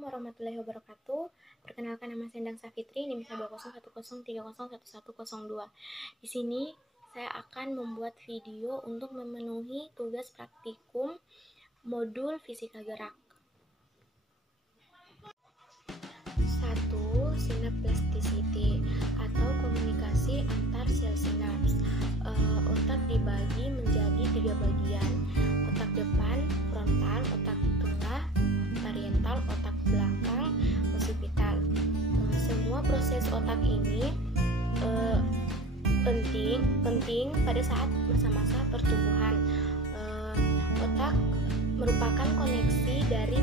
Assalamualaikum warahmatullahi wabarakatuh. Perkenalkan, nama saya Endang Safitri, NIM 10110301102. Di sini saya akan membuat video untuk memenuhi tugas praktikum modul fisika gerak. 1. Synapplasticity atau komunikasi antar sel sinaps. Otak dibagi menjadi 3 bagian: otak depan, frontal, otak tengah, parietal, otak belakang, occipital. Semua proses otak ini penting pada saat masa-masa pertumbuhan. Otak merupakan koneksi dari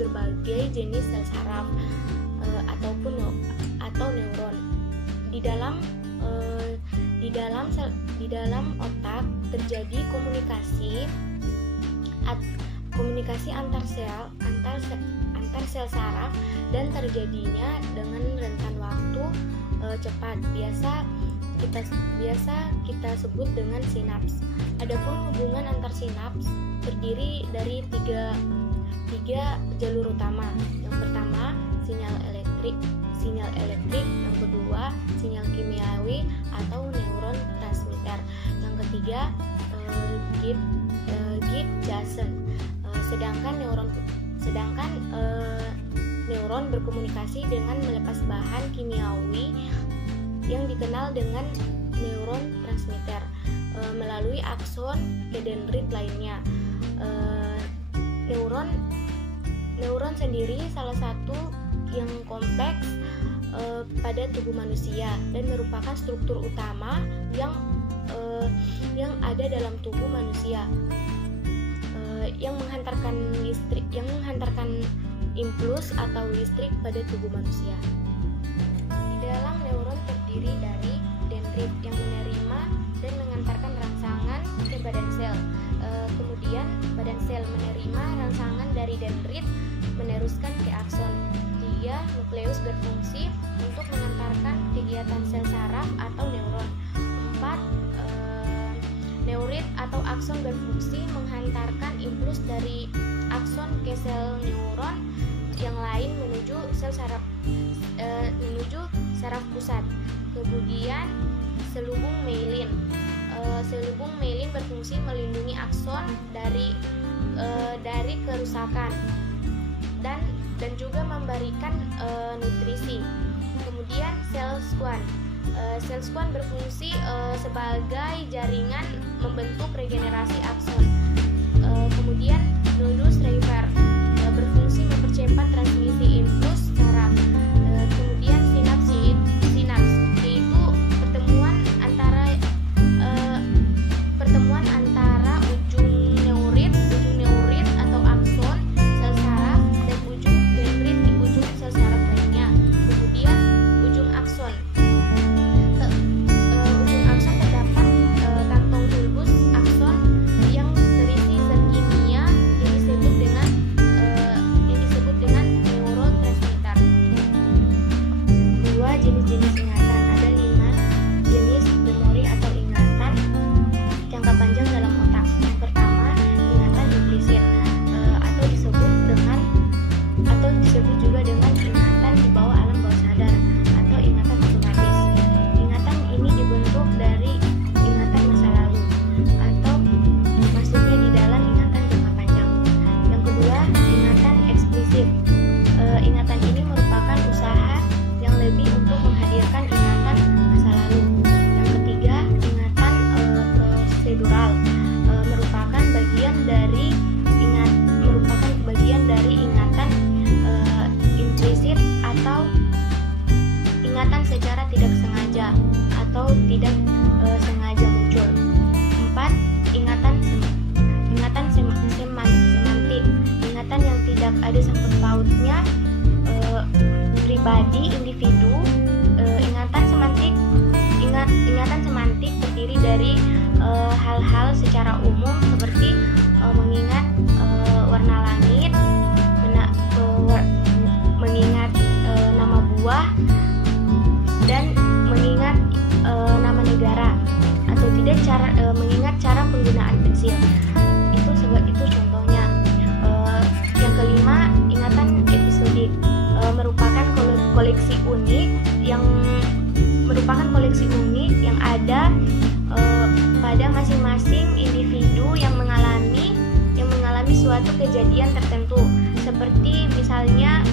berbagai jenis sel saraf atau neuron. Di dalam otak terjadi komunikasi antar sel saraf dan terjadinya dengan rentan waktu cepat. Biasa kita sebut dengan sinaps. Adapun hubungan antar sinaps terdiri dari tiga jalur utama. Yang pertama, sinyal elektrik. Yang kedua, sinyal kimiawi atau neuron transmitter. Yang ketiga, gift judson. Sedangkan neuron berkomunikasi dengan melepas bahan kimiawi yang dikenal dengan neuron transmitter melalui akson ke dendrit lainnya. Neuron sendiri salah satu yang kompleks pada tubuh manusia dan merupakan struktur utama yang ada dalam tubuh manusia, yang menghantarkan impuls atau listrik pada tubuh manusia. Di dalam neuron terdiri dari dendrit yang menerima dan mengantarkan rangsangan ke badan sel. Kemudian badan sel menerima rangsangan dari dendrit meneruskan ke akson. 3. Nukleus berfungsi untuk mengantarkan kegiatan sel saraf atau neuron. 4. Neurit atau akson berfungsi menghantarkan impuls dari akson ke sel neuron yang lain menuju saraf pusat. Kemudian selubung myelin. Selubung myelin berfungsi melindungi akson dari kerusakan dan juga memberikan nutrisi. Kemudian sel squam. Sel squam berfungsi sebagai jaringan membentuk regenerasi akson. Kemudian nodus reifer berfungsi mempercepat transmisi impuls saraf. Kemudian sinaps yaitu pertemuan antara ujung neurit atau akson sel saraf dan ujung dendrit di ujung sel saraf lainnya. Kemudian ujung akson terdapat kantong bulbus akson yang terisi zat kimia yang disebut dengan neurotransmitter. 2. Jenis-jenis ingatan. Ada 5 jenis memori atau ingatan jangka panjang dalam otak. Yang pertama, ingatan implisit atau disebut juga dengan ingatan di bawah alam bawah sadar atau ingatan otomatis. Ingatan ini dibentuk dari ingatan masa lalu atau masuknya di dalam ingatan jangka panjang. Yang kedua, ingatan eksplisit. Ingatan ini merupakan usaha yang lebih untuk menghadirkan ingatan masa lalu. Yang ketiga, ingatan prosedural merupakan bagian dari ingatan implisit atau ingatan secara tidak sengaja atau tidak sengaja muncul. 4. Ingatan semantik. Ingatan yang tidak ada sangkut pautnya pribadi individu. Ingatan semantik terdiri dari hal-hal secara umum seperti mengingat warna langit, mengingat nama buah, dan mengingat nama negara, atau tidak mengingat cara penggunaan pensil. Itu contohnya. Yang kelima, koleksi unik yang ada pada masing-masing individu yang mengalami suatu kejadian tertentu, seperti misalnya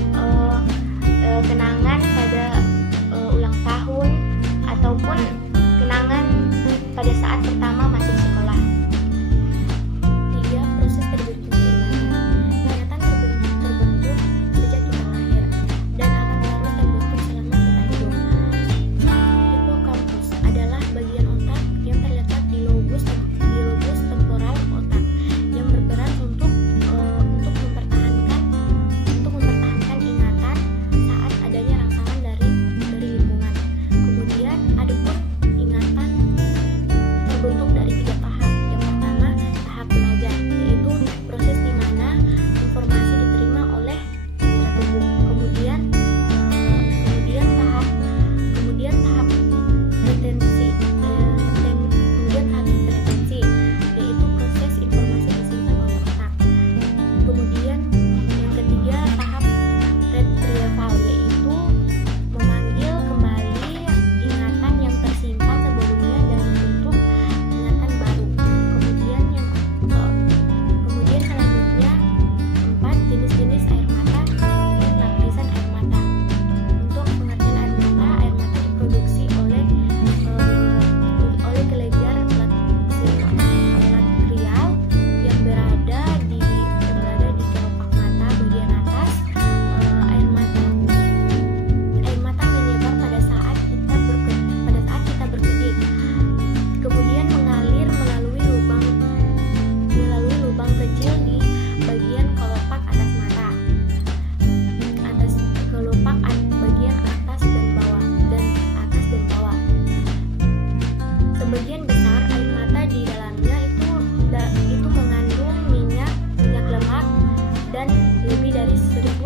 kenangan pada ulang tahun ataupun kenangan pada saat pertama masuk sekolah. 3. Proses terbentuknya ingatan. Terbentuk sejak kita lahir dan akan terus terbentuk selama kita hidup. Hipokampus adalah bagian otak yang terletak di lobus temporal otak yang berperan untuk mempertahankan ingatan saat adanya rangsangan dari lingkungan. Kemudian adapun ingatan terbentuk dari 3 tahap. Yang pertama, tahap belajar, yaitu proses di mana informasi diterima oleh indera tubuh. Kemudian tahap retensi. Yaitu proses informasi disimpan oleh otak. Kemudian yang ketiga, tahap retrieval, yaitu memanggil kembali ingatan yang tersimpan sebelumnya dan membentuk ingatan baru. Kemudian selanjutnya 4. Jenis-jenis air mata dan lapisan air mata. Untuk pengertian air mata diproduksi oleh kelenjar lateral yang berada di kelopak mata bagian atas. Air mata menyebar pada saat kita berkedip, kemudian mengalir melalui lubang kecil di bagian kelopak atas mata, bagian atas dan bawah. Sebagian besar air mata di dalamnya itu mengandung minyak lemak dan lebih dari 1000